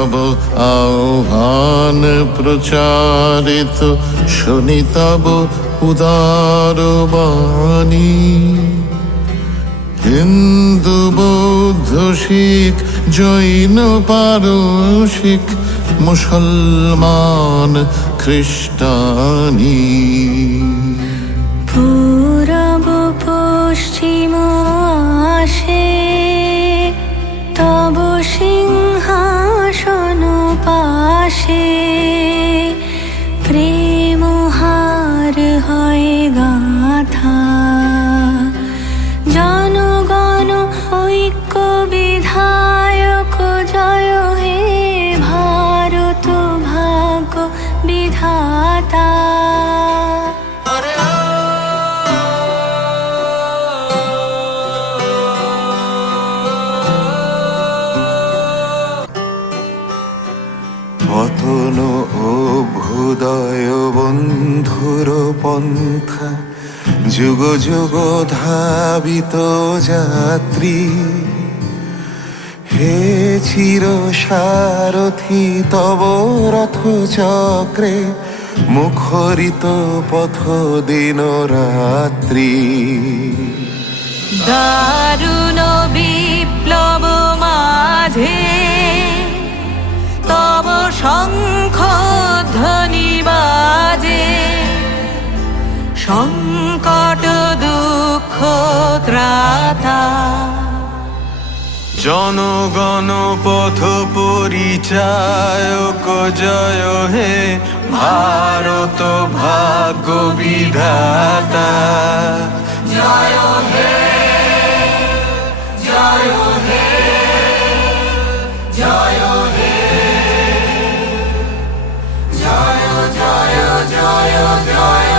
তব আহ্বান প্রচারিত, শুনি তব উদার বাণী। হিন্দু বৌদ্ধ শিখ জৈন পারসিক, মুসলমান খ্রিস্টানি। পূরব পশ্চিম আসে তব সিংহাসন পাশে, প্রেম হার হয় গাথা। জনগণ ঐক্য বিধায়ক জয় হে ভারত ভাগ্য বিধাতা। পতন অভ্যুদয় বন্ধুর পন্থা, যুগ যুগ ধাবিত যাত্রী। হে চির সারথি তব রথ চক্রে, মুখরিত পথ দিন রাত্রি। দারুণ বিপ্লব মাঝে তব শঙ্খ ধ্বনি বাজে, সংকট দুঃখ ত্রাতা। জনগণ পথ পরিচায়ক জয় হে ভারত ভাগ্য বিধাতা। জয় হে জয় হে জয় হে জয় জয় জয় জয়।